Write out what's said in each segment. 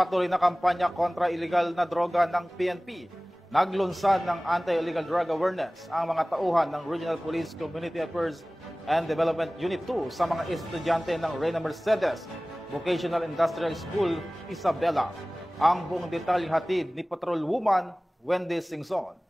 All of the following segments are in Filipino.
patuloy na kampanya kontra illegal na droga ng PNP. Naglunsad ng Anti-Illegal Drug Awareness ang mga tauhan ng Regional Police Community Affairs and Development Unit 2 sa mga estudyante ng Reyna Mercedes Vocational Industrial School, Isabela. Ang buong detalye hatid ni Patrolwoman Wendy Singson.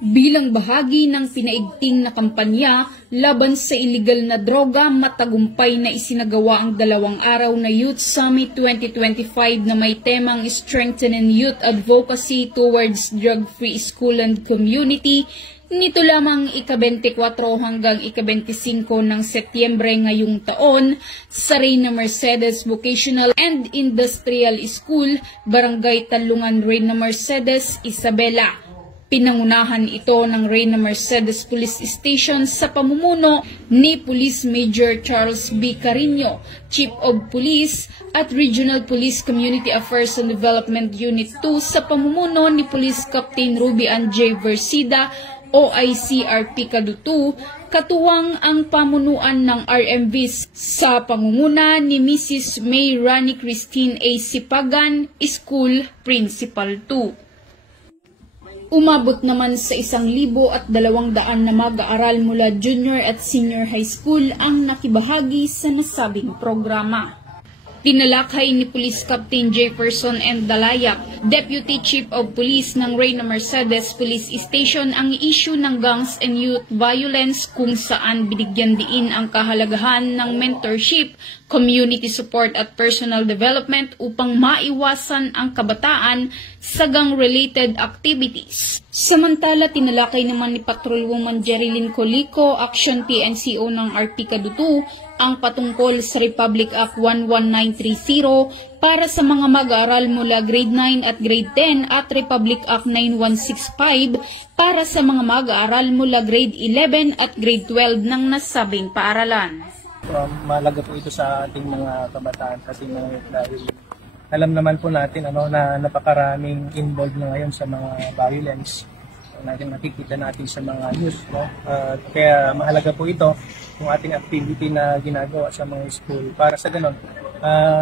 Bilang bahagi ng pinaigting na kampanya laban sa iligal na droga, matagumpay na isinagawa ang 2 araw na Youth Summit 2025 na may temang Strengthening Youth Advocacy Towards Drug-Free School and Community. Nito lamang ika-24 hanggang ika-25 ng Setyembre ngayong taon sa Reyna Mercedes Vocational and Industrial School, Barangay Talungan, Reyna Mercedes, Isabela. Pinangunahan ito ng Reyna Mercedes Police Station sa pamumuno ni Police Major Charles B. Carino, Chief of Police, at Regional Police Community Affairs and Development Unit 2 sa pamumuno ni Police Captain Ruby Ann J. Versida, OICRP Kadutu, katuwang ang pamunuan ng RMVs sa pangunguna ni Mrs. May Rani Christine A. Sipagan, School Principal 2. Umabot naman sa 1,200 na mag-aaral mula junior at senior high school ang nakibahagi sa nasabing programa. Tinalakay ni Police Captain Jefferson N. Dalayak, Deputy Chief of Police ng Reyna Mercedes Police Station, ang issue ng gangs and youth violence kung saan binigyan diin ang kahalagahan ng mentorship, community support at personal development upang maiwasan ang kabataan sa gang-related activities. Samantala, tinalakay naman ni Patrolwoman Jerilyn Colico, Action PNCO ng RP Kadutu, ang patungkol sa Republic Act 11930 para sa mga mag-aaral mula grade 9 at grade 10 at Republic Act 9165 para sa mga mag-aaral mula grade 11 at grade 12 ng nasabing paaralan. Mahalaga po ito sa ating mga kabataan kasi dahil alam naman po natin na napakaraming involved na ngayon sa mga violence nakikita natin sa mga news. Kaya mahalaga po ito yung ating activity na ginagawa sa mga school para sa ganon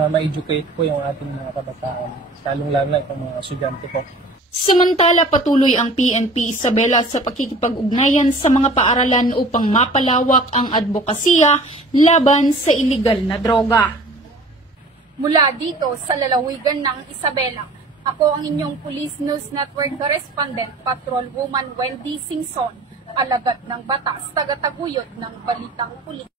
ma-educate po yung ating mga kabataan, lalong-lalo na itong mga estudyante po. Samantala, patuloy ang PNP Isabela sa pakikipag-ugnayan sa mga paaralan upang mapalawak ang advokasya laban sa iligal na droga. Mula dito sa lalawigan ng Isabela, ako ang inyong Police News Network Correspondent, Patrolwoman Wendy Singson, alagad ng batas, tagataguyod ng Balitang Pulis.